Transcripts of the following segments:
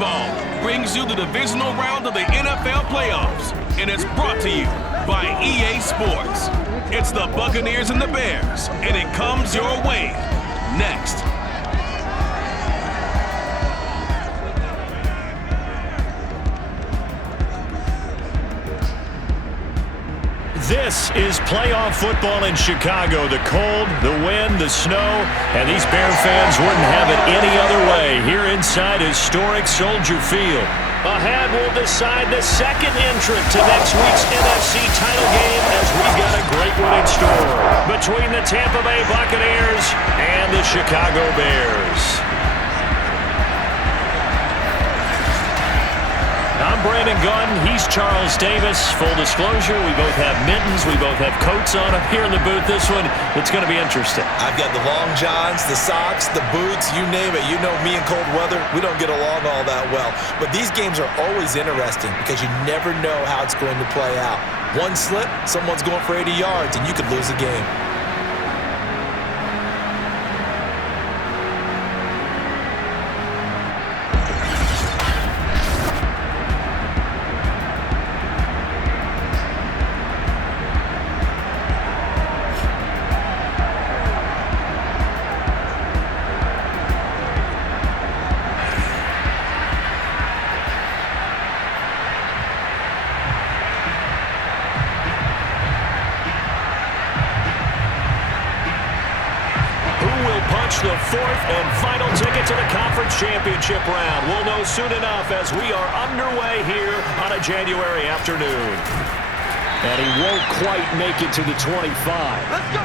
football brings you the divisional round of the NFL playoffs, and it's brought to you by EA Sports. It's the Buccaneers and the Bears, and it comes your way next. This is playoff football in Chicago. The cold, the wind, the snow, and these Bear fans wouldn't have it any other way here inside historic Soldier Field. Ahead will decide the second entrant to next week's NFC title game as we've got a great one in store between the Tampa Bay Buccaneers and the Chicago Bears. I'm Brandon Gunn. He's Charles Davis. Full disclosure, we both have mittens. We both have coats on up here in the booth. This one, it's going to be interesting. I've got the long johns, the socks, the boots, you name it. You know me in cold weather, we don't get along all that well. But these games are always interesting because you never know how it's going to play out. One slip, someone's going for 80 yards, and you could lose a game. The fourth and final ticket to the conference championship round. We'll know soon enough as we are underway here on a January afternoon. And he won't quite make it to the 25. Let's go.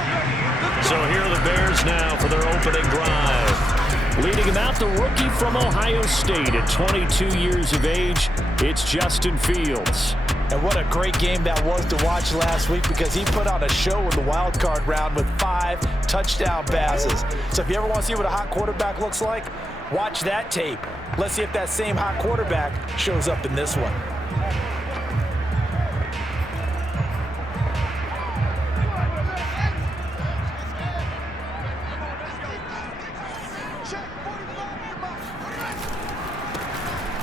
So here are the Bears now for their opening drive. Leading him out, the rookie from Ohio State at 22 years of age, it's Justin Fields. And what a great game that was to watch last week because he put on a show in the wild card round with 5 touchdown passes. So if you ever want to see what a hot quarterback looks like, watch that tape. Let's see if that same hot quarterback shows up in this one.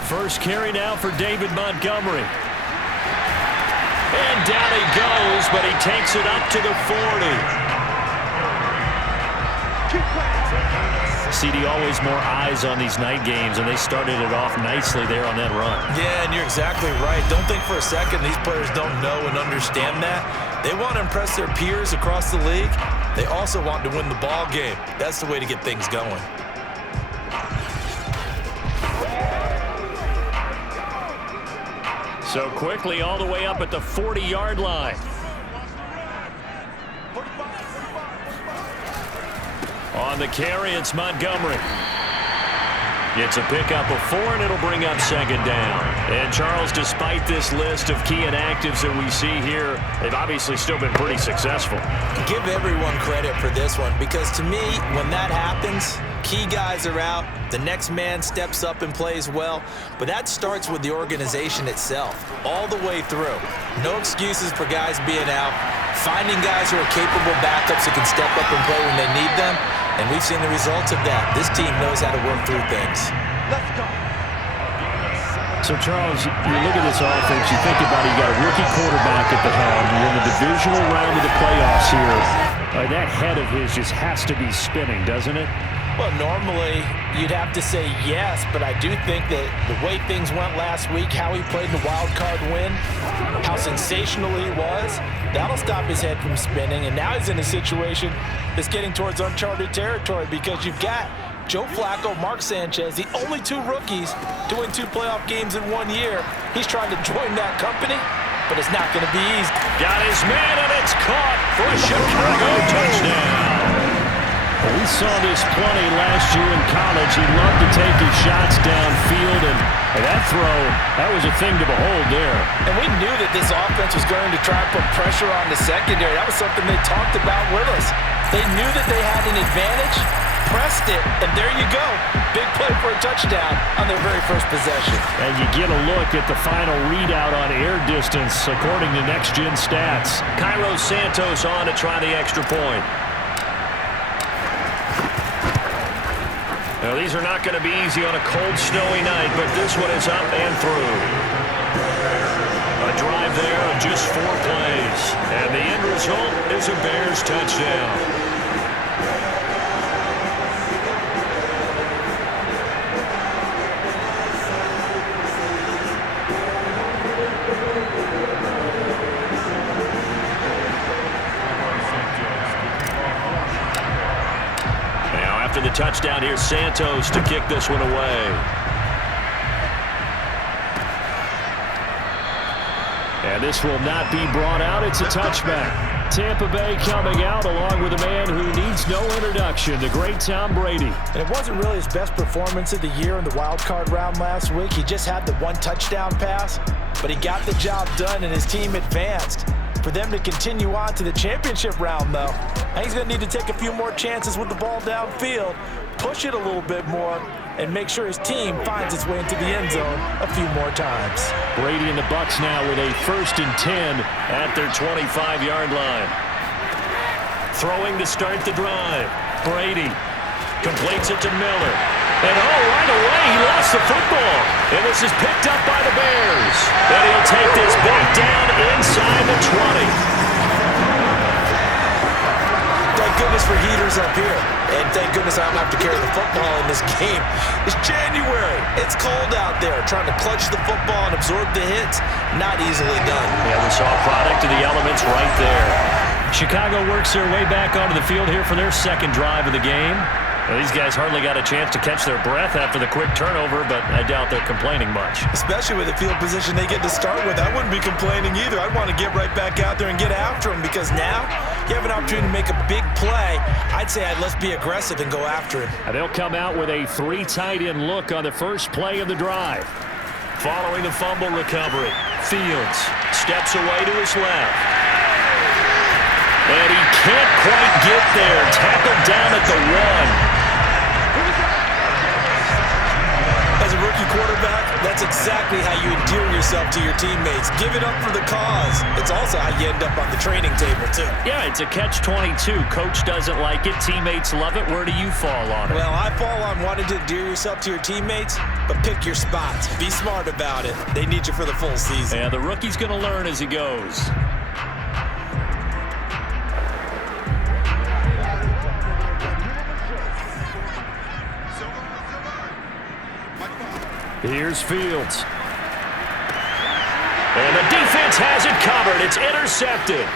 First carry now for David Montgomery. And down he goes, but he takes it up to the 40. CD, always more eyes on these night games, and they started it off nicely there on that run. Yeah, and you're exactly right. Don't think for a second these players don't know and understand that. They want to impress their peers across the league. They also want to win the ball game. That's the way to get things going. So quickly all the way up at the 40-yard line. On the carry, it's Montgomery. It's a pickup of 4, and it'll bring up second down. And Charles, despite this list of key inactives that we see here, they've obviously still been pretty successful. Give everyone credit for this one because to me, when that happens, key guys are out, the next man steps up and plays well, but that starts with the organization itself, all the way through. No excuses for guys being out, finding guys who are capable backups who can step up and play when they need them, and we've seen the results of that. This team knows how to work through things. Let's go. So, Charles, you look at this offense, you think about it, you got a rookie quarterback at the helm, you're in the divisional round of the playoffs here. That head of his just has to be spinning, doesn't it? Well, normally you'd have to say yes, but I do think that the way things went last week, how he played in the wild card win, how sensational he was, that'll stop his head from spinning. And now he's in a situation that's getting towards uncharted territory because you've got Joe Flacco, Mark Sanchez, the only 2 rookies to win 2 playoff games in 1 year. He's trying to join that company, but it's not going to be easy. Got his man, and it's caught for a Chicago touchdown. We saw this plenty last year in college. He loved to take his shots downfield, and that throw, that was a thing to behold there. And we knew that this offense was going to try and put pressure on the secondary. That was something they talked about with us. They knew that they had an advantage, pressed it, and there you go. Big play for a touchdown on their very first possession. And you get a look at the final readout on air distance according to Next Gen Stats. Cairo Santos on to try the extra point. Now, these are not going to be easy on a cold, snowy night, but this one is up and through. A drive there of just 4 plays. And the end result is a Bears touchdown. After the touchdown, here's Santos to kick this one away. And this will not be brought out. It's a touchback. Tampa Bay coming out along with a man who needs no introduction, the great Tom Brady. And it wasn't really his best performance of the year in the wild card round last week. He just had the 1 touchdown pass, but he got the job done and his team advanced. For them to continue on to the championship round, though, I think he's going to need to take a few more chances with the ball downfield, push it a little bit more, and make sure his team finds its way into the end zone a few more times. Brady and the Bucs now with a 1st and 10 at their 25-yard line. Throwing to start the drive. Brady completes it to Miller. And right away, he lost the football. And this is picked up by the Bears. And he'll take this back down inside the 20. Thank goodness for heaters up here. And thank goodness I don't have to carry the football in this game. It's January. It's cold out there. Trying to clutch the football and absorb the hits, not easily done. Yeah, we saw a product of the elements right there. Chicago works their way back onto the field here for their 2nd drive of the game. Well, these guys hardly got a chance to catch their breath after the quick turnover, but I doubt they're complaining much. Especially with the field position they get to start with. I wouldn't be complaining either. I'd want to get right back out there and get after them because now you have an opportunity to make a big play. I'd say let's be aggressive and go after him. And they'll come out with a 3 tight end look on the first play of the drive. Following the fumble recovery, Fields steps away to his left. And he can't quite get there. Tackled down at the 1. As a rookie quarterback, that's exactly how you endear yourself to your teammates. Give it up for the cause. It's also how you end up on the training table, too. Yeah, it's a catch-22. Coach doesn't like it. Teammates love it. Where do you fall on it? Well, I fall on wanting to endear yourself to your teammates, but pick your spots. Be smart about it. They need you for the full season. Yeah, the rookie's going to learn as he goes. Here's Fields. And the defense has it covered. It's intercepted.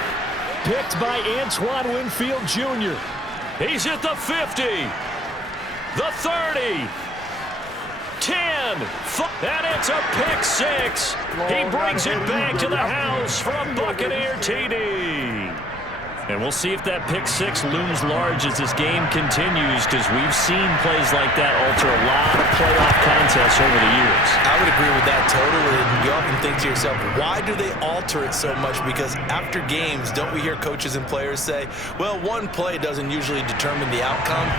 Picked by Antoine Winfield Jr. He's at the 50. The 30. 10. And it's a pick 6. He brings it back to the house for a Buccaneer TD. And we'll see if that pick 6 looms large as this game continues, because we've seen plays like that alter a lot of playoff contests over the years. I would agree with that totally. And you often think to yourself, why do they alter it so much? Because after games, don't we hear coaches and players say, well, one play doesn't usually determine the outcome?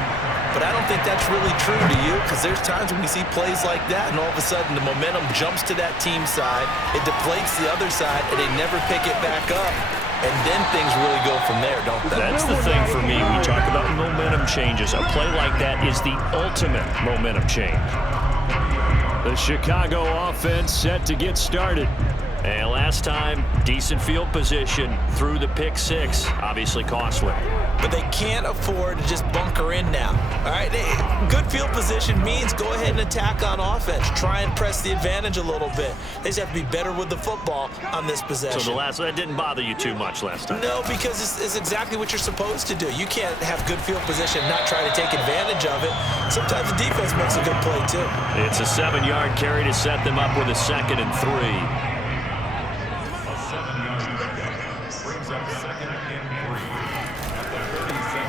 But I don't think that's really true to you, because there's times when we see plays like that, and all of a sudden the momentum jumps to that team side, it deflates the other side, and they never pick it back up. And then things really go from there, don't they? That's the thing for me. We talk about momentum changes. A play like that is the ultimate momentum change. The Chicago offense set to get started. And last time, decent field position through the pick 6. Obviously costly. But they can't afford to just bunker in now. All right, good field position means go ahead and attack on offense. Try and press the advantage a little bit. They just have to be better with the football on this possession. So that didn't bother you too much last time? No, because it's exactly what you're supposed to do. You can't have good field position and not try to take advantage of it. Sometimes the defense makes a good play, too. It's a 7-yard carry to set them up with a 2nd and 3.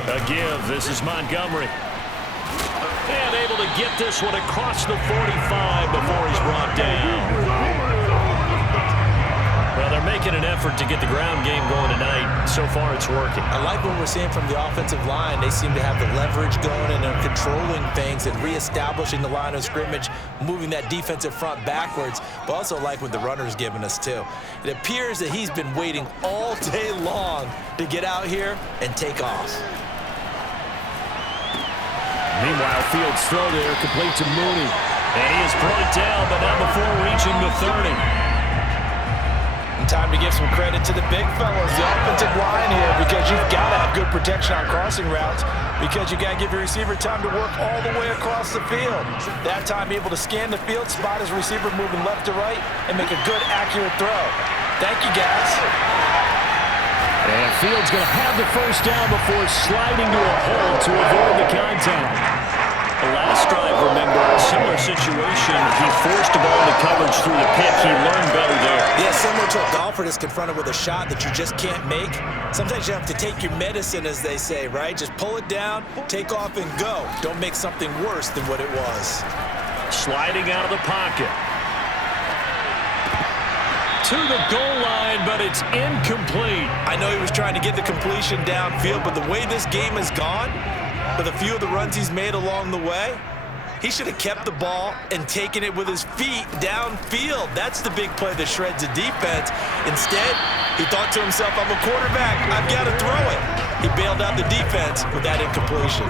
A give. This is Montgomery. And able to get this one across the 45 before he's brought down. Well, they're making an effort to get the ground game going tonight. So far, it's working. I like what we're seeing from the offensive line. They seem to have the leverage going, and they're controlling things and reestablishing the line of scrimmage, moving that defensive front backwards, but also like what the runner's giving us, too. It appears that he's been waiting all day long to get out here and take off. Meanwhile, Fields' throw there complete to Mooney. And he is brought down, but not before reaching the 30. Time to give some credit to the big fellas, the offensive line here, because you've got to have good protection on crossing routes, because you got to give your receiver time to work all the way across the field. That time able to scan the field, spot his receiver moving left to right, and make a good, accurate throw. Thank you, guys. And Fields going to have the first down before sliding to a hole to avoid the contact. The last drive, remember, similar situation. He forced the ball into coverage through the pick. He learned better there. Yeah, similar to a golfer that's confronted with a shot that you just can't make. Sometimes you have to take your medicine, as they say, right? Just pull it down, take off, and go. Don't make something worse than what it was. Sliding out of the pocket. To the goal line, but it's incomplete. I know he was trying to get the completion downfield, but the way this game has gone, with a few of the runs he's made along the way, he should have kept the ball and taken it with his feet downfield. That's the big play that shreds the defense. Instead, he thought to himself, I'm a quarterback, I've got to throw it. He bailed out the defense with that incompletion.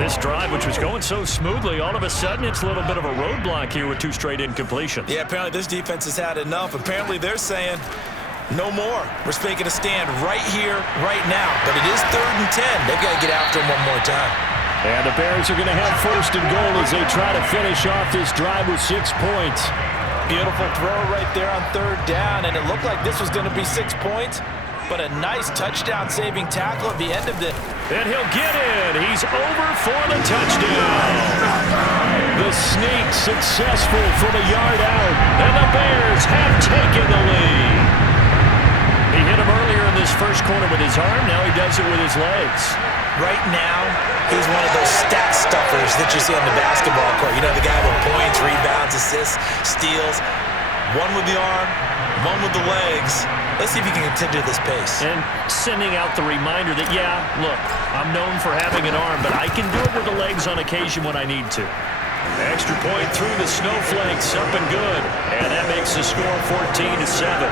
This drive, which was going so smoothly, all of a sudden it's a little bit of a roadblock here with 2 straight incompletions. Yeah, apparently this defense has had enough. Apparently they're saying, no more. We're making a stand right here, right now. But it is 3rd and 10. They've got to get after him one more time. And the Bears are going to have 1st and goal as they try to finish off this drive with 6 points. Beautiful throw right there on 3rd down, and it looked like this was going to be 6 points, but a nice touchdown-saving tackle at the end of it. And he'll get in. He's over for the touchdown. The sneak successful from a yard out, and the Bears have taken the lead. He hit him earlier in this first quarter with his arm. Now he does it with his legs. Right now, he's one of those stat stuffers that you see on the basketball court. You know, the guy with points, rebounds, assists, steals. One with the arm, one with the legs. Let's see if he can continue this pace. And sending out the reminder that, yeah, look, I'm known for having an arm, but I can do it with the legs on occasion when I need to. Extra point through the snowflakes, up and good. And that makes the score 14-7.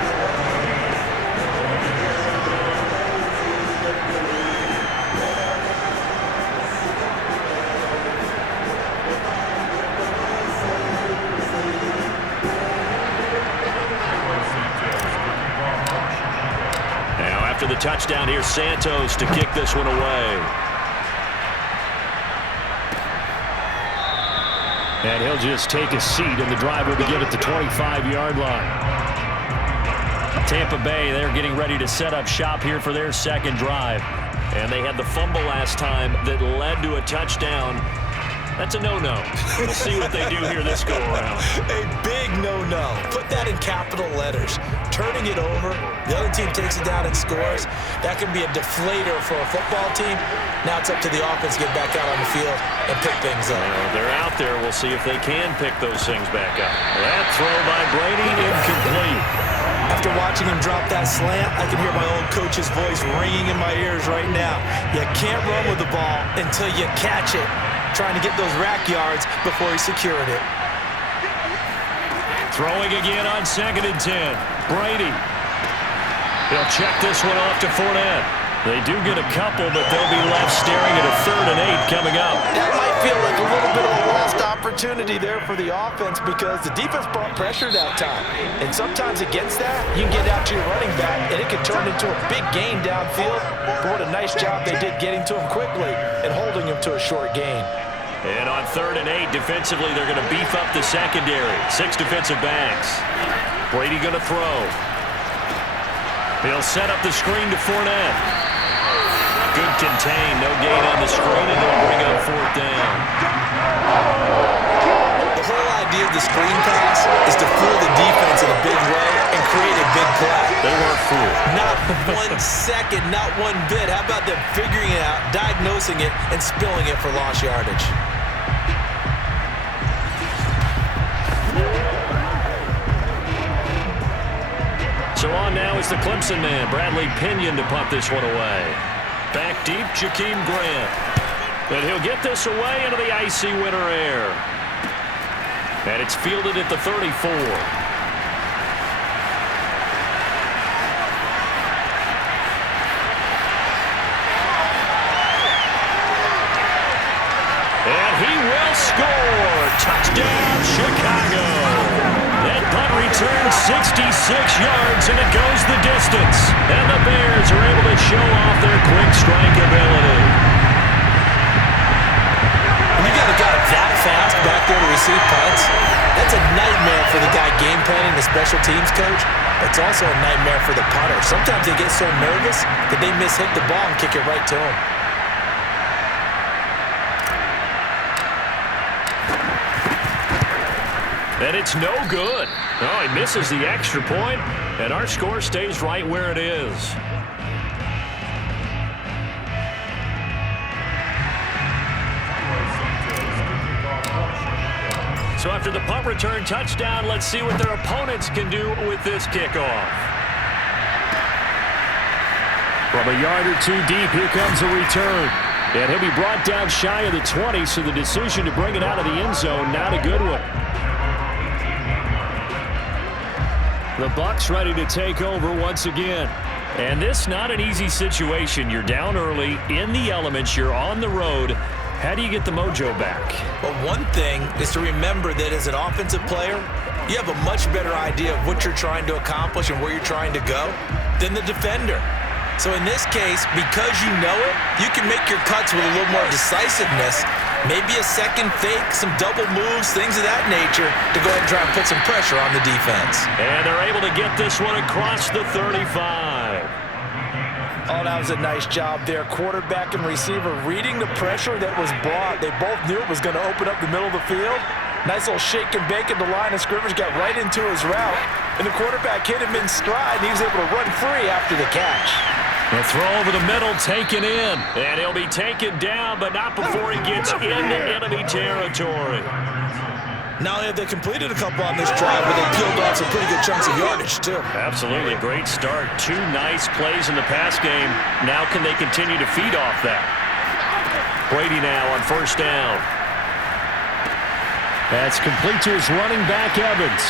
After the touchdown, here's Santos to kick this one away. And he'll just take a seat, and the drive will begin at the 25-yard line. Tampa Bay, they're getting ready to set up shop here for their 2nd drive. And they had the fumble last time that led to a touchdown. That's a no-no. We'll see what they do here this go-around. A big no-no. Put that in capital letters. Turning it over, the other team takes it down and scores. That can be a deflator for a football team. Now it's up to the offense to get back out on the field and pick things up. They're out there. We'll see if they can pick those things back up. That throw by Brady, incomplete. After watching him drop that slant, I can hear my old coach's voice ringing in my ears right now. You can't run with the ball until you catch it. Trying to get those rack yards before he secured it. Throwing again on 2nd and 10. Brady. He'll check this one off to Fournette. They do get a couple, but they'll be left staring at a 3rd and 8 coming up. That might feel like a little bit of a lost opportunity there for the offense because the defense brought pressure that time. And sometimes against that, you can get out to your running back, and it can turn into a big gain downfield. But what a nice job they did getting to him quickly and holding him to a short gain. And on 3rd and 8, defensively, they're going to beef up the secondary. 6 defensive backs. Brady going to throw. He'll set up the screen to Fournette. Good contain, no gain on the screen, and they'll bring up 4th down. The whole idea of the screen pass is to fool the defense in a big way and create a big play. They weren't fooled. Not 1 second, not 1 bit. How about them figuring it out, diagnosing it, and spilling it for lost yardage? So on now is the Clemson man, Bradley Pinion, to punt this one away. Back deep, Jakeem Grant. And he'll get this away into the icy winter air. And it's fielded at the 34. And will score. Touchdown, Chicago. That punt returns 66 yards, and it goes the distance. And the Bears are able to show off their quick strike ability. When you got a guy that fast back there to receive punts, that's a nightmare for the guy game planning, the special teams coach. It's also a nightmare for the punter. Sometimes they get so nervous that they mishit the ball and kick it right to him. And it's no good. Oh, he misses the extra point, and our score stays right where it is. So after the punt return touchdown, let's see what their opponents can do with this kickoff. From a yard or two deep, here comes a return. And he'll be brought down shy of the 20, so the decision to bring it out of the end zone, not a good one. The Bucs ready to take over once again. And this not an easy situation. You're down early, in the elements, you're on the road. How do you get the mojo back? Well, one thing is to remember that as an offensive player, you have a much better idea of what you're trying to accomplish and where you're trying to go than the defender. So in this case, because you know it, you can make your cuts with a little more decisiveness. Maybe a second fake, some double moves, things of that nature to go ahead and try and put some pressure on the defense. And they're able to get this one across the 35. Oh, that was a nice job there. Quarterback and receiver reading the pressure that was brought. They both knew it was going to open up the middle of the field. Nice little shake and bake at the line of scrimmage, got right into his route. And the quarterback hit him in stride, and he was able to run free after the catch. The throw over the middle taken in. And he'll be taken down, but not before he gets into enemy territory. Not only have they completed a couple on this drive, but they peeled off some pretty good chunks of yardage, too. Absolutely. Great start. Two nice plays in the pass game. Now can they continue to feed off that? Brady now on first down. That's complete to his running back, Evans.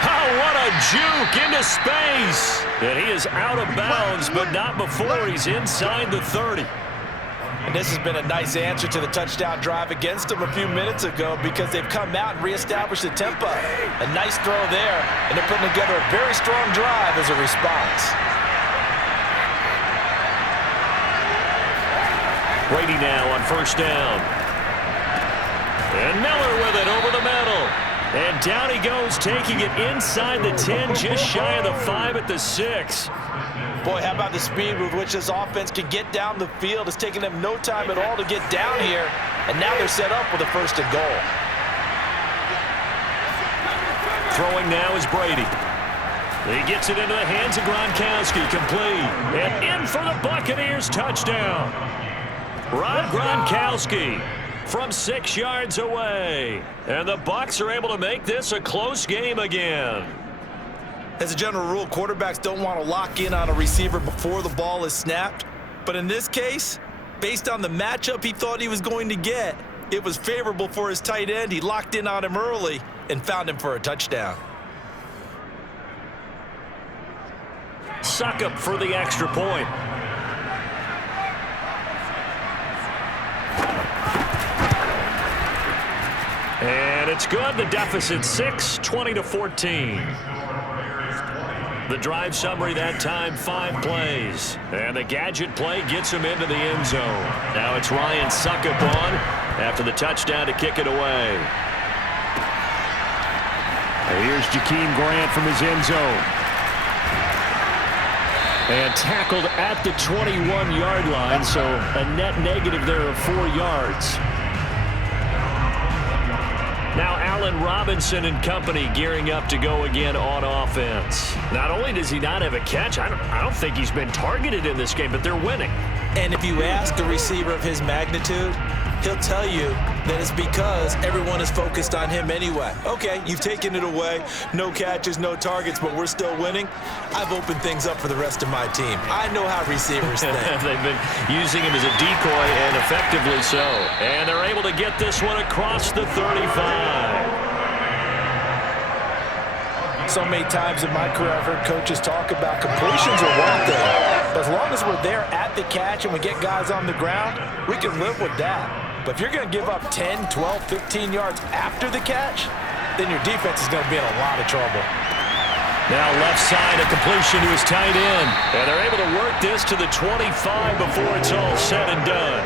Oh, what a juke into space. And he is out of bounds, but not before he's inside the 30. And this has been a nice answer to the touchdown drive against them a few minutes ago because they've come out and reestablished the tempo. A nice throw there, and they're putting together a very strong drive as a response. Brady now on first down. And Miller with it over the middle. And down he goes, taking it inside the 10, just shy of the 5 at the 6. Boy, how about the speed with which this offense can get down the field? It's taken them no time at all to get down here, and now they're set up with a first and goal. Throwing now is Brady. He gets it into the hands of Gronkowski, complete. And in for the Buccaneers touchdown. Rob Gronkowski from 6 yards away. And the Bucs are able to make this a close game again. As a general rule, quarterbacks don't want to lock in on a receiver before the ball is snapped. But in this case, based on the matchup he thought he was going to get, it was favorable for his tight end. He locked in on him early and found him for a touchdown. Suck up for the extra point. And it's good. The deficit 6, 20-14. The drive summary that time, 5 plays. And the gadget play gets him into the end zone. Now it's Ryan Suckup on after the touchdown to kick it away. And here's Jakeem Grant from his end zone. And tackled at the 21-yard line, so a net negative there of 4 yards. Now Allen Robinson and company gearing up to go again on offense. Not only does he not have a catch, I don't think he's been targeted in this game, but they're winning. And if you ask a receiver of his magnitude, he'll tell you that it's because everyone is focused on him anyway. Okay, you've taken it away. No catches, no targets, but we're still winning. I've opened things up for the rest of my team. I know how receivers think. They've been using him as a decoy, and effectively so. And they're able to get this one across the 35. So many times in my career I've heard coaches talk about completions are one thing. But as long as we're there at the catch and we get guys on the ground, we can live with that. But if you're going to give up 10, 12, 15 yards after the catch, then your defense is going to be in a lot of trouble. Now left side, a completion to his tight end. And they're able to work this to the 25 before it's all said and done.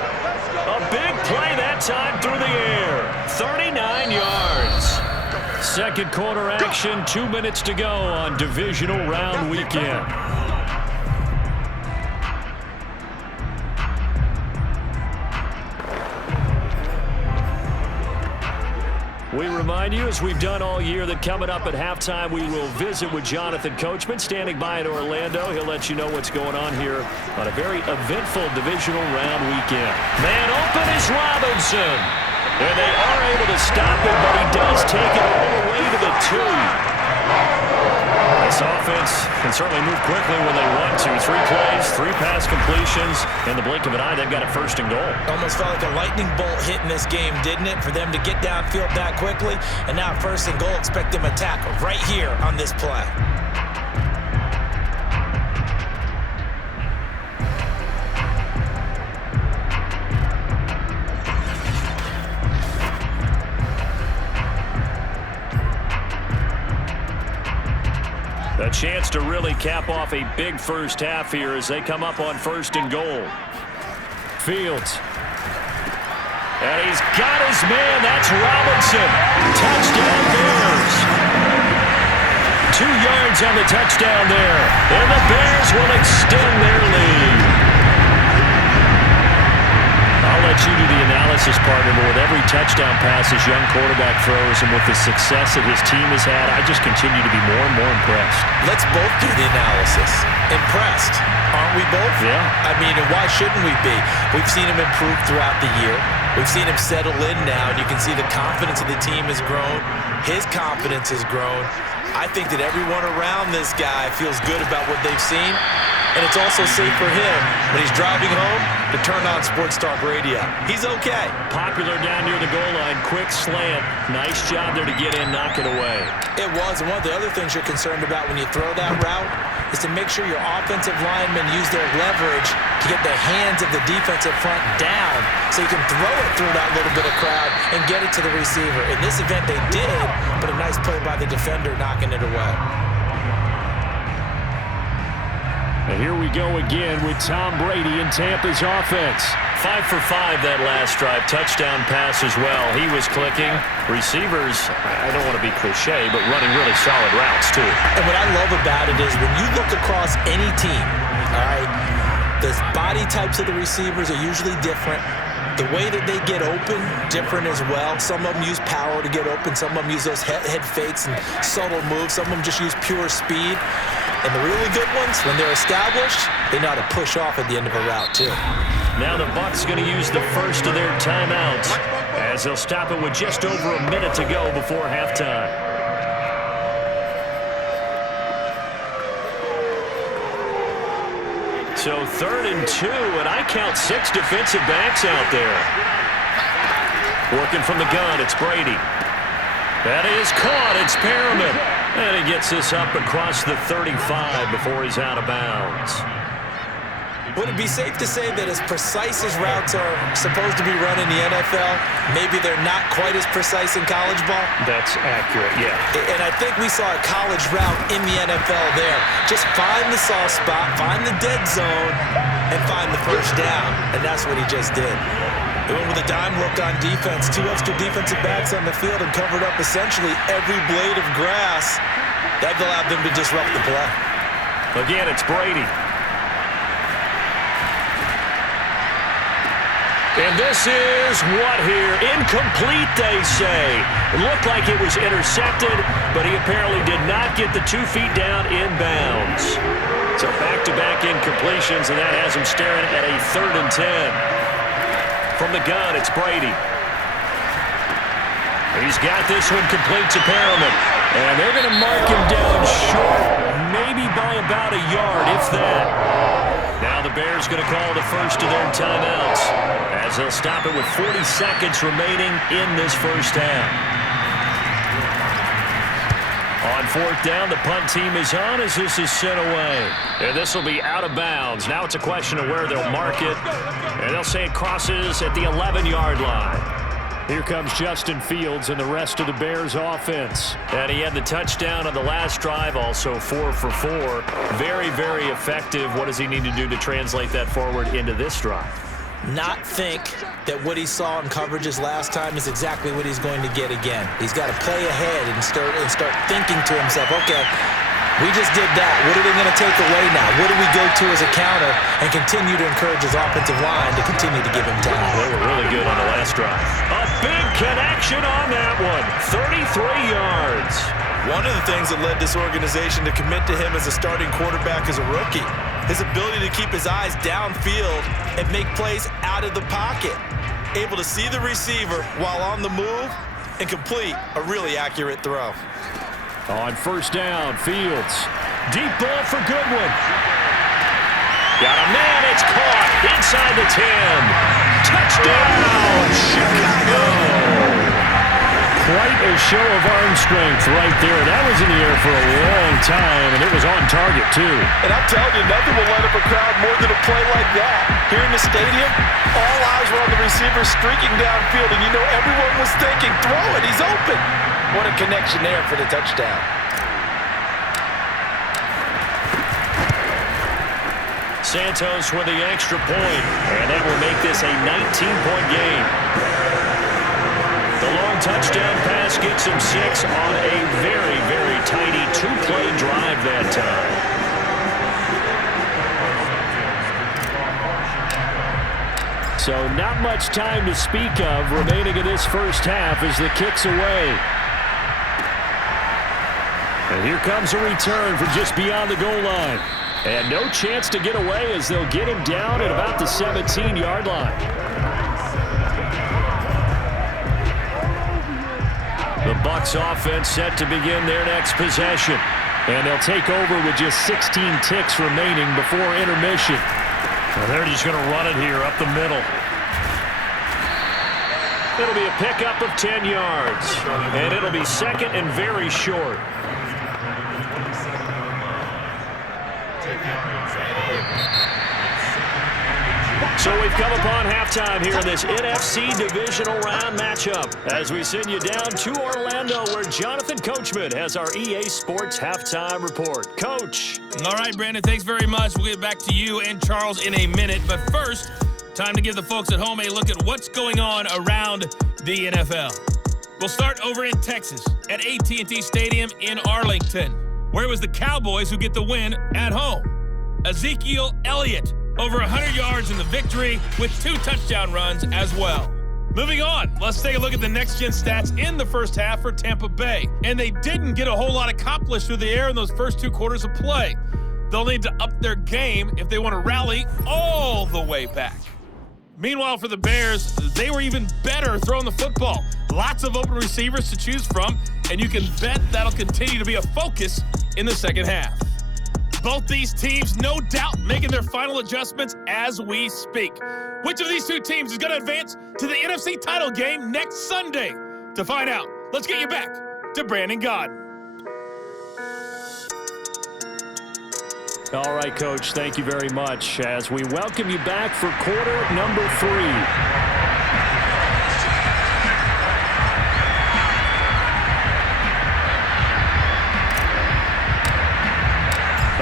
A big play that time through the air. 39 yards. Second quarter action, 2 minutes to go on Divisional Round weekend. We remind you, as we've done all year, that coming up at halftime, we will visit with Jonathan Coachman, standing by in Orlando. He'll let you know what's going on here on a very eventful Divisional Round weekend. Man open is Robinson. And they are able to stop him, but he does take it all the way to the 2. This offense can certainly move quickly when they want to. 3 plays, 3 pass completions. In the blink of an eye, they've got it first and goal. Almost felt like a lightning bolt hit in this game, didn't it? For them to get downfield that quickly. And now first and goal, expect them to attack right here on this play. A chance to really cap off a big first half here as they come up on first and goal. Fields. And he's got his man. That's Robinson. Touchdown Bears. 2 yards on the touchdown there. And the Bears will extend their lead. I'll let you do the analysis, partner, but with every touchdown pass his young quarterback throws and with the success that his team has had, I just continue to be more and more impressed. Let's both do the analysis. Impressed, aren't we both? Yeah. I mean, and why shouldn't we be? We've seen him improve throughout the year. We've seen him settle in now, and you can see the confidence of the team has grown. His confidence has grown. I think that everyone around this guy feels good about what they've seen. And it's also safe for him when he's driving home to turn on Sports Talk Radio. He's okay. Popular down near the goal line. Quick slant. Nice job there to get in, knock it away. It was. And one of the other things you're concerned about when you throw that route is to make sure your offensive linemen use their leverage to get the hands of the defensive front down so you can throw it through that little bit of crowd and get it to the receiver. In this event, they did, but a nice play by the defender knocking it away. And here we go again with Tom Brady in Tampa's offense. 5 for 5 that last drive. Touchdown pass as well. He was clicking. Receivers, I don't want to be cliche, but running really solid routes too. And what I love about it is when you look across any team, all right, the body types of the receivers are usually different. The way that they get open, different as well. Some of them use power to get open. Some of them use those head fakes and subtle moves. Some of them just use pure speed. And the really good ones, when they're established, they know how to push off at the end of a route, too. Now the Bucs going to use the first of their timeouts as they'll stop it with just over a minute to go before halftime. So 3rd and 2, and I count 6 defensive backs out there. Working from the gun, it's Brady. That is caught, it's Perriman. And he gets this up across the 35 before he's out of bounds. Would it be safe to say that as precise as routes are supposed to be run in the NFL, maybe they're not quite as precise in college ball? That's accurate, yeah. And I think we saw a college route in the NFL there. Just find the soft spot, find the dead zone, and find the first down. And that's what he just did. He went with a dime look on defense. 2 extra defensive backs on the field and covered up essentially every blade of grass. That allowed them to disrupt the play. Again, it's Brady. And this is what here? Incomplete, they say. It looked like it was intercepted, but he apparently did not get the 2 feet down in bounds. So back-to-back incompletions, and that has him staring at a 3rd and 10. From the gun, it's Brady. He's got this one complete to Perriman. And they're going to mark him down short, maybe by about a yard, if that. Now the Bears going to call the first of their timeouts as they'll stop it with 40 seconds remaining in this first half. On fourth down, the punt team is on as this is sent away. And this will be out of bounds. Now it's a question of where they'll mark it. And they'll say it crosses at the 11-yard line. Here comes Justin Fields and the rest of the Bears offense. And he had the touchdown on the last drive, also 4 for 4. Very, very effective. What does he need to do to translate that forward into this drive? Not think that what he saw in coverages last time is exactly what he's going to get again. He's got to play ahead and start thinking to himself, okay, we just did that. What are they going to take away now? What do we go to as a counter? And continue to encourage his offensive line to continue to give him time. They were really good on the last drive. A big connection on that one. 33 yards. One of the things that led this organization to commit to him as a starting quarterback as a rookie, his ability to keep his eyes downfield and make plays out of the pocket. Able to see the receiver while on the move and complete a really accurate throw. On first down, Fields. Deep ball for Goodwin. Got a man, it's caught inside the 10. Touchdown, Chicago. Quite a show of arm strength right there. That was in the air for a long time, and it was on target, too. And I'm telling you, nothing will light up a crowd more than a play like that. Here in the stadium, all eyes were on the receiver streaking downfield, and you know everyone was thinking, throw it, he's open. What a connection there for the touchdown. Santos with the extra point, and that will make this a 19-point game. The long touchdown pass gets him 6 on a very, very tiny 2-play drive that time. So not much time to speak of remaining in this first half as the kick's away. And here comes a return from just beyond the goal line. And no chance to get away as they'll get him down at about the 17-yard line. The Bucs offense set to begin their next possession. And they'll take over with just 16 ticks remaining before intermission. Well, they're just going to run it here up the middle. It'll be a pickup of 10 yards. And it'll be second and very short. So we've come upon halftime here in this NFC Divisional Round matchup as we send you down to Orlando where Jonathan Coachman has our EA Sports Halftime Report. Coach. All right, Brandon, thanks very much. We'll get back to you and Charles in a minute. But first, time to give the folks at home a look at what's going on around the NFL. We'll start over in Texas at AT&T Stadium in Arlington, where it was the Cowboys who get the win at home. Ezekiel Elliott, over 100 yards in the victory with 2 touchdown runs as well. Moving on, let's take a look at the next-gen stats in the first half for Tampa Bay. And they didn't get a whole lot accomplished through the air in those first 2 quarters of play. They'll need to up their game if they want to rally all the way back. Meanwhile, for the Bears, they were even better throwing the football. Lots of open receivers to choose from, and you can bet that'll continue to be a focus in the second half. Both these teams, no doubt, making their final adjustments as we speak. Which of these 2 teams is going to advance to the NFC title game next Sunday? To find out, let's get you back to Brandon Gaudin. All right, Coach, thank you very much as we welcome you back for quarter number 3.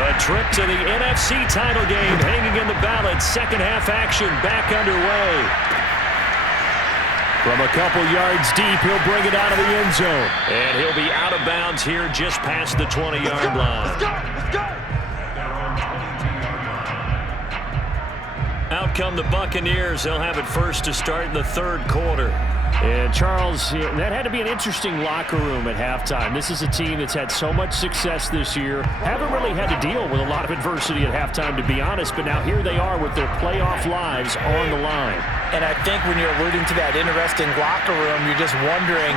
A trip to the NFC title game hanging in the balance. Second half action back underway. From a couple yards deep, he'll bring it out of the end zone. And he'll be out of bounds here just past the 20-yard line. Let's go! Out come the Buccaneers. They'll have it first to start in the third quarter. And, Charles, that had to be an interesting locker room at halftime. This is a team that's had so much success this year. Haven't really had to deal with a lot of adversity at halftime, to be honest. But now here they are with their playoff lives on the line. And I think when you're alluding to that interesting locker room, you're just wondering,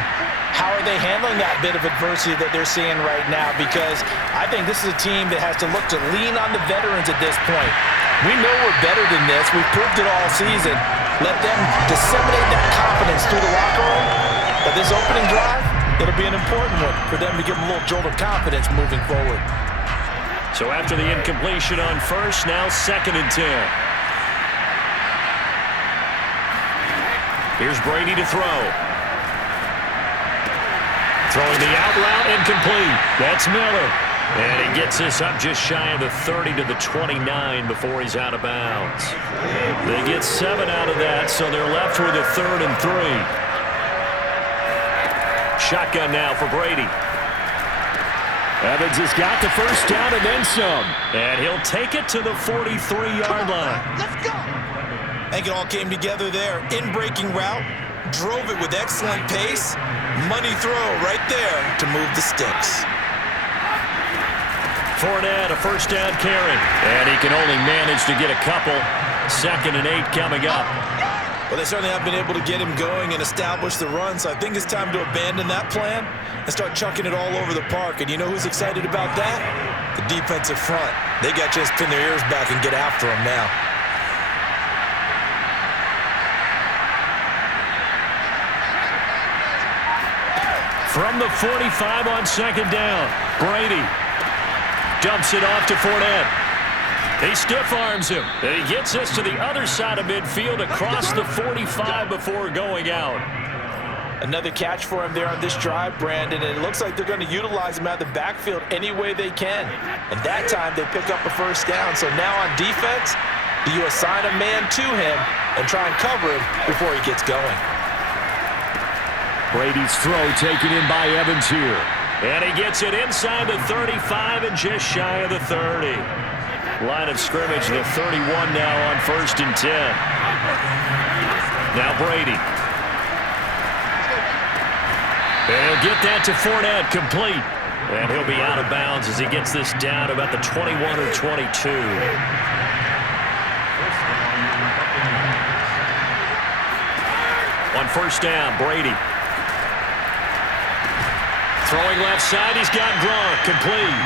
how are they handling that bit of adversity that they're seeing right now? Because I think this is a team that has to look to lean on the veterans at this point. We know we're better than this. We've proved it all season. Let them disseminate that confidence through the locker room. But this opening drive, It'll be an important one for them to give them a little jolt of confidence moving forward. So after the incompletion on first, now 2nd and 10. Here's Brady to throw. Throwing the out route, incomplete. That's Miller. And he gets this up just shy of the 30 to the 29 before he's out of bounds. They get 7 out of that, so they're left with a 3rd and 3. Shotgun now for Brady. Evans has got the first down and then some. And he'll take it to the 43-yard line. Let's go. I think it all came together there. In-breaking route, drove it with excellent pace. Money throw right there to move the sticks. Fournette, a first down carry. And he can only manage to get a couple. 2nd and 8 coming up. Well, they certainly have been able to get him going and establish the run, so I think it's time to abandon that plan and start chucking it all over the park. And you know who's excited about that? The defensive front. They got to just pin their ears back and get after him now. From the 45 on 2nd down, Brady dumps it off to Fournette. He stiff-arms him, and he gets this to the other side of midfield across the 45 before going out. Another catch for him there on this drive, Brandon, and it looks like they're going to utilize him out of the backfield any way they can. And that time they pick up a first down. So now on defense, do you assign a man to him and try and cover him before he gets going? Brady's throw taken in by Evans here. And he gets it inside the 35 and just shy of the 30. Line of scrimmage, the 31 now on 1st and 10. Now Brady. And he'll get that to Fournette, complete. And he'll be out of bounds as he gets this down about the 21 or 22. On 1st down, Brady. Throwing left side, he's got Gronk, complete.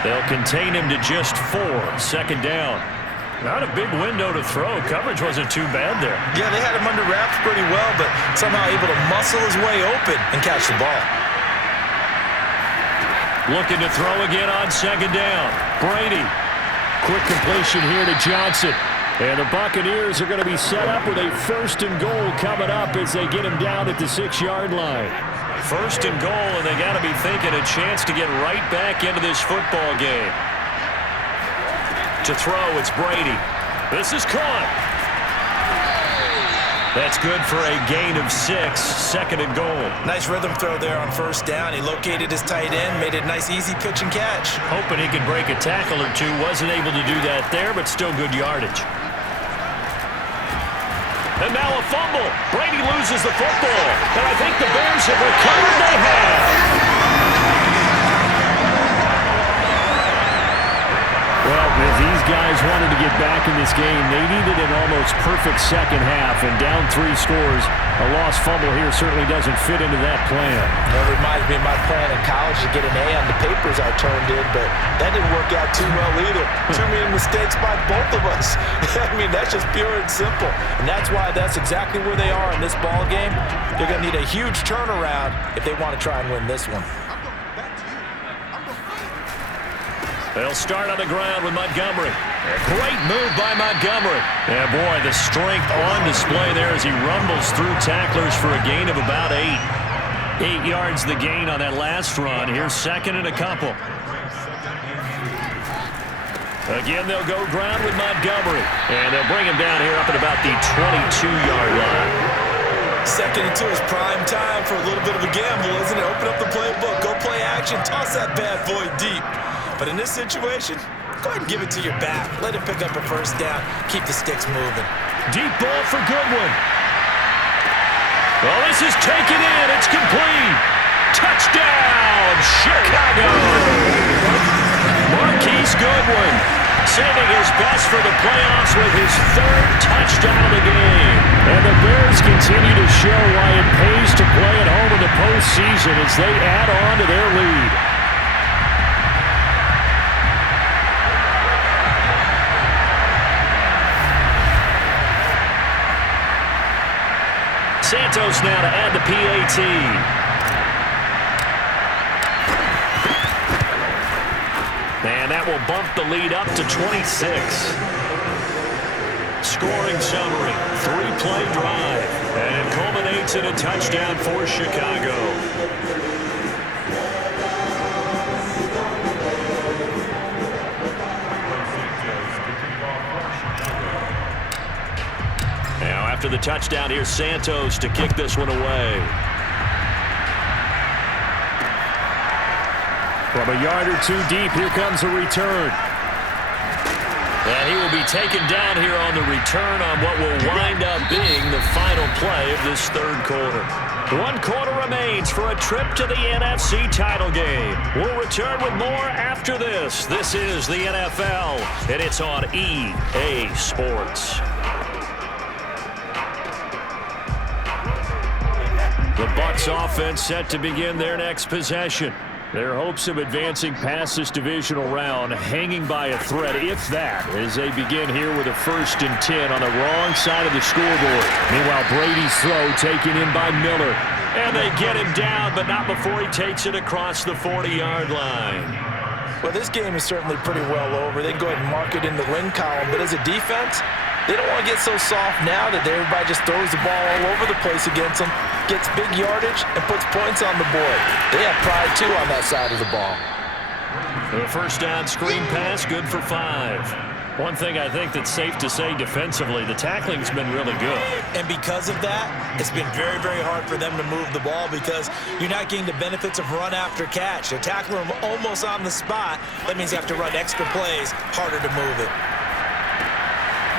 They'll contain him to just 4, 2nd down. Not a big window to throw. Coverage wasn't too bad there. Yeah, they had him under wraps pretty well, but somehow able to muscle his way open and catch the ball. Looking to throw again on 2nd down. Brady. Quick completion here to Johnson. And the Buccaneers are going to be set up with a 1st and goal coming up as they get him down at the 6-yard line. 1st and goal, and they got to be thinking a chance to get right back into this football game. To throw, it's Brady. This is caught. That's good for a gain of 6, 2nd and goal. Nice rhythm throw there on 1st down. He located his tight end, made it a nice, easy pitch and catch. Hoping he could break a tackle or two. Wasn't able to do that there, but still good yardage. And now a fumble. Brady loses the football. And I think the Bears have recovered. They have. Well, if these guys wanted to get back in this game, they needed an almost perfect second half. And down 3 scores, a lost fumble here certainly doesn't fit into that plan. That reminds me of my plan in college to get an A on the papers I turned in, but that didn't work out too well either. Too many mistakes by both of us. I mean, that's just pure and simple. And that's why that's exactly where they are in this ball game. They're going to need a huge turnaround if they want to try and win this one. They'll start on the ground with Montgomery. A great move by Montgomery. And boy, the strength on display there as he rumbles through tacklers for a gain of about 8. 8 yards the gain on that last run. Here's 2nd and a couple. Again, they'll go ground with Montgomery. And they'll bring him down here up at about the 22-yard line. 2nd and 2 is prime time for a little bit of a gamble, isn't it? Open up the playbook, go play action, toss that bad boy deep. But in this situation, go ahead and give it to your back. Let him pick up a 1st down. Keep the sticks moving. Deep ball for Goodwin. Well, this is taken in. It's complete. Touchdown, Chicago. Marquise Goodwin sending his best for the playoffs with his 3rd touchdown of the game. And the Bears continue to show why it pays to play at home in the postseason as they add on to their lead. Santos now to add the PAT. They'll bump the lead up to 26. Scoring summary, 3-play drive, and it culminates in a touchdown for Chicago. Now after the touchdown, here's Santos to kick this one away. From a yard or two deep, here comes a return. And he will be taken down here on the return on what will wind up being the final play of this third quarter. 1 quarter remains for a trip to the NFC title game. We'll return with more after this. This is the NFL, and it's on EA Sports. The Bucs offense set to begin their next possession. Their hopes of advancing past this divisional round hanging by a thread, if that, as they begin here with a 1st and 10 on the wrong side of the scoreboard. Meanwhile, Brady's throw taken in by Miller. And they get him down, but not before he takes it across the 40-yard line. Well, this game is certainly pretty well over. They can go ahead and mark it in the win column, but as a defense, they don't want to get so soft now that everybody just throws the ball all over the place against them, gets big yardage, and puts points on the board. They have pride, too, on that side of the ball. The first down screen pass, good for 5. One thing I think that's safe to say defensively, the tackling's been really good. And because of that, it's been very, very hard for them to move the ball because you're not getting the benefits of run after catch. They're tackling them almost on the spot. That means you have to run extra plays, harder to move it.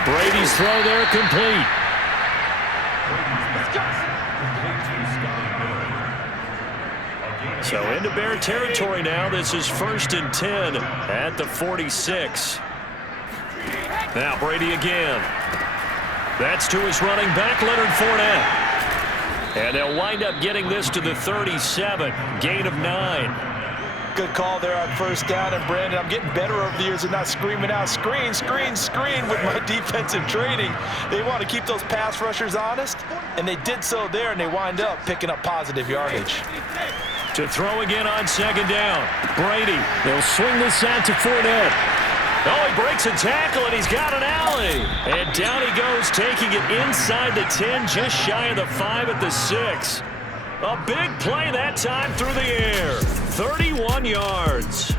Brady's throw there complete. So into Bear territory now. This is 1st and 10 at the 46. Now Brady again. That's to his running back, Leonard Fournette. And they'll wind up getting this to the 37. Gain of 9. Good call there on 1st down. And Brandon, I'm getting better over the years and not screaming out, screen, screen, screen with my defensive training. They want to keep those pass rushers honest, and they did so there, and they wind up picking up positive yardage. To throw again on 2nd down. Brady, they'll swing this out to Fournette. Oh, he breaks a tackle, and he's got an alley. And down he goes, taking it inside the 10, just shy of the 5 at the 6. A big play that time through the air. 31 yards.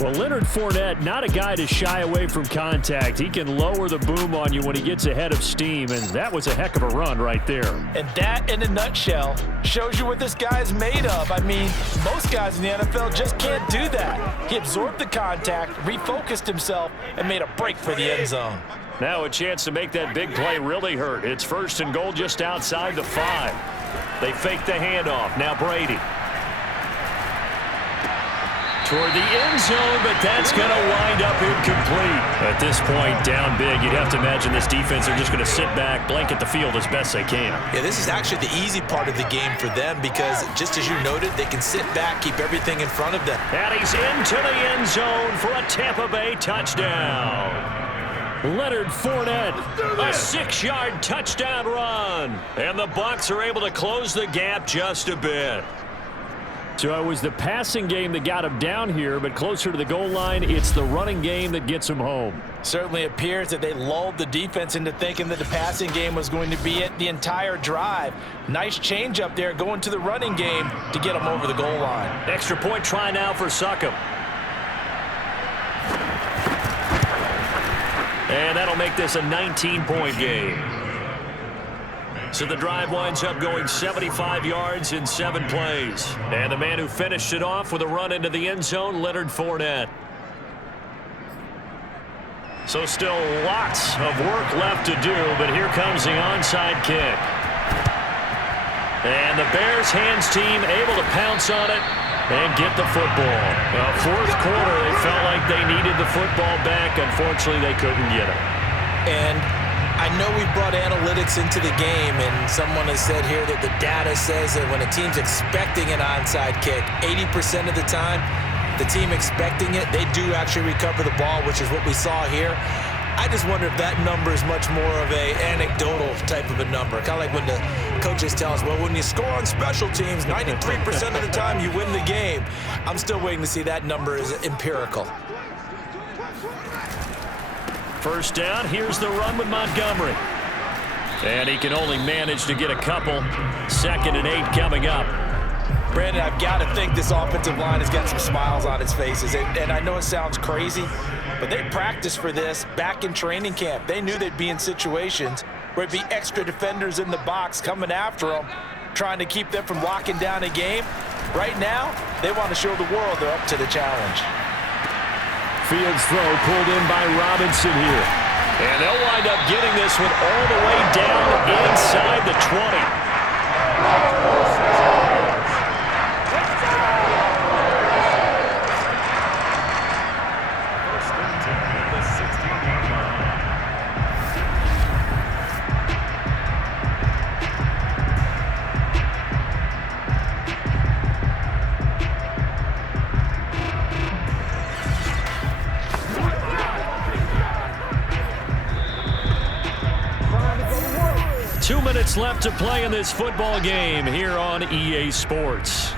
Well, Leonard Fournette, not a guy to shy away from contact. He can lower the boom on you when he gets ahead of steam, and that was a heck of a run right there. And that, in a nutshell, shows you what this guy's made of. I mean, most guys in the NFL just can't do that. He absorbed the contact, refocused himself, and made a break for the end zone. Now a chance to make that big play really hurt. It's 1st and goal just outside the 5. They fake the handoff. Now Brady. Toward the end zone, but that's going to wind up incomplete. At this point, down big, you'd have to imagine this defense are just going to sit back, blanket the field as best they can. Yeah, this is actually the easy part of the game for them because, just as you noted, they can sit back, keep everything in front of them. And he's into the end zone for a Tampa Bay touchdown. Leonard Fournette, a 6-yard touchdown run. And the Bucs are able to close the gap just a bit. So it was the passing game that got him down here, but closer to the goal line, it's the running game that gets him home. Certainly appears that they lulled the defense into thinking that the passing game was going to be it the entire drive. Nice change up there going to the running game to get him over the goal line. Extra point try now for Succop. And that'll make this a 19-point game. So the drive winds up going 75 yards in 7 plays. And the man who finished it off with a run into the end zone, Leonard Fournette. So still lots of work left to do, but here comes the onside kick. And the Bears hands team able to pounce on it and get the football. Well, 4th quarter, they felt like they needed the football back. Unfortunately, they couldn't get it. And I know we brought analytics into the game, and someone has said here that the data says that when a team's expecting an onside kick, 80% of the time, the team expecting it, they do actually recover the ball, which is what we saw here. I just wonder if that number is much more of a anecdotal type of a number. Kind of like when the coaches tell us, well, when you score on special teams, 93% of the time you win the game. I'm still waiting to see that number is empirical. First down, here's the run with Montgomery. And he can only manage to get a couple. 2nd and 8 coming up. Brandon, I've got to think this offensive line has got some smiles on its faces. And I know it sounds crazy, but they practiced for this back in training camp. They knew they'd be in situations where it'd be extra defenders in the box coming after them, trying to keep them from locking down a game. Right now, they want to show the world they're up to the challenge. Fields throw pulled in by Robinson here. And they'll wind up getting this one all the way down inside the 20. Left to play in this football game here on EA Sports.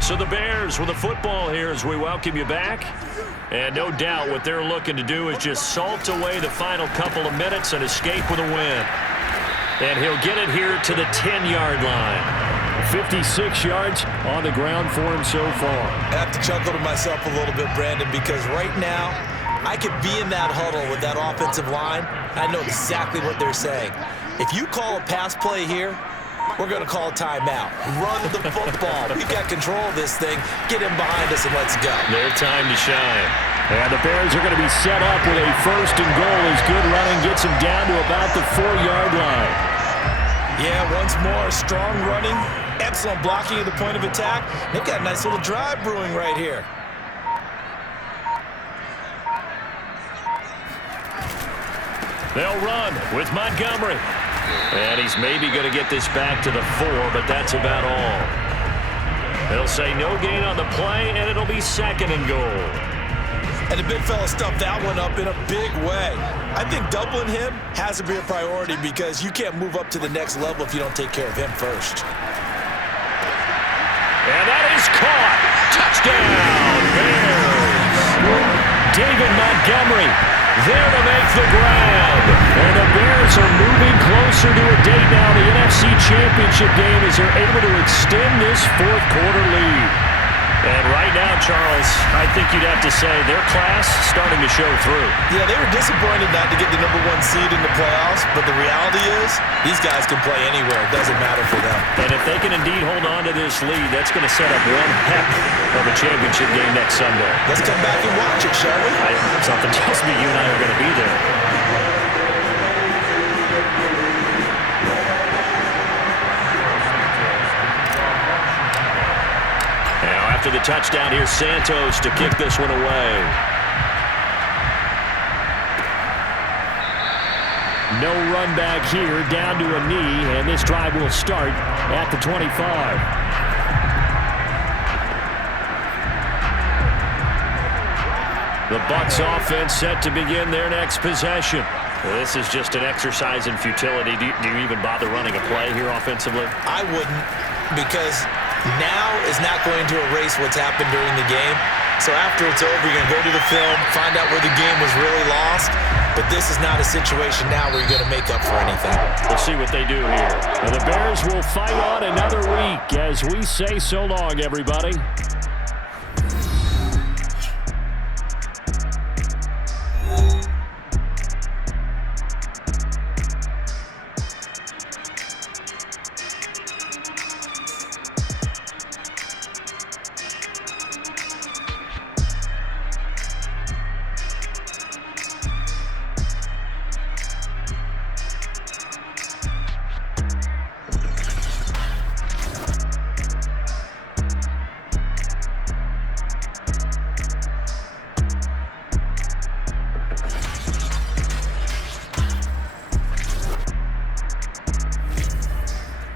So the Bears with the football here as we welcome you back. And no doubt what they're looking to do is just salt away the final couple of minutes and escape with a win. And he'll get it here to the 10-yard line. 56 yards on the ground for him so far. I have to chuckle to myself a little bit, Brandon, because right now I could be in that huddle with that offensive line. I know exactly what they're saying. If you call a pass play here, we're going to call a timeout. Run the football. We've got control of this thing. Get him behind us and let's go. Their time to shine. And the Bears are going to be set up with a 1st and goal as good running gets them down to about the 4-yard line. Yeah, once more, strong running. Excellent blocking at the point of attack. They've got a nice little drive brewing right here. They'll run with Montgomery. And he's maybe going to get this back to the 4, but that's about all. They'll say no gain on the play, and it'll be 2nd and goal. And the big fella stuffed that one up in a big way. I think doubling him has to be a priority because you can't move up to the next level if you don't take care of him first. And that is caught. Touchdown, Bears. David Montgomery there to make the grab. And the Bears are moving closer to a date now. The NFC Championship game as they're able to extend this 4th quarter lead. And right now, Charles, I think you'd have to say their class starting to show through. Yeah, they were disappointed not to get the #1 seed in the playoffs, but the reality is these guys can play anywhere. It doesn't matter for them. And if they can indeed hold on to this lead, that's going to set up one heck of a championship game next Sunday. Let's come back and watch it, shall we? Something tells me you and I are going to be there. After the touchdown, here's Santos to kick this one away. No run back here, down to a knee, and this drive will start at the 25. The Bucs offense set to begin their next possession. Well, this is just an exercise in futility. Do you even bother running a play here offensively? I wouldn't, because now is not going to erase what's happened during the game. So after it's over, you're going to go to the film, find out where the game was really lost. But this is not a situation now where you're going to make up for anything. We'll see what they do here. And the Bears will fight on another week as we say so long, everybody.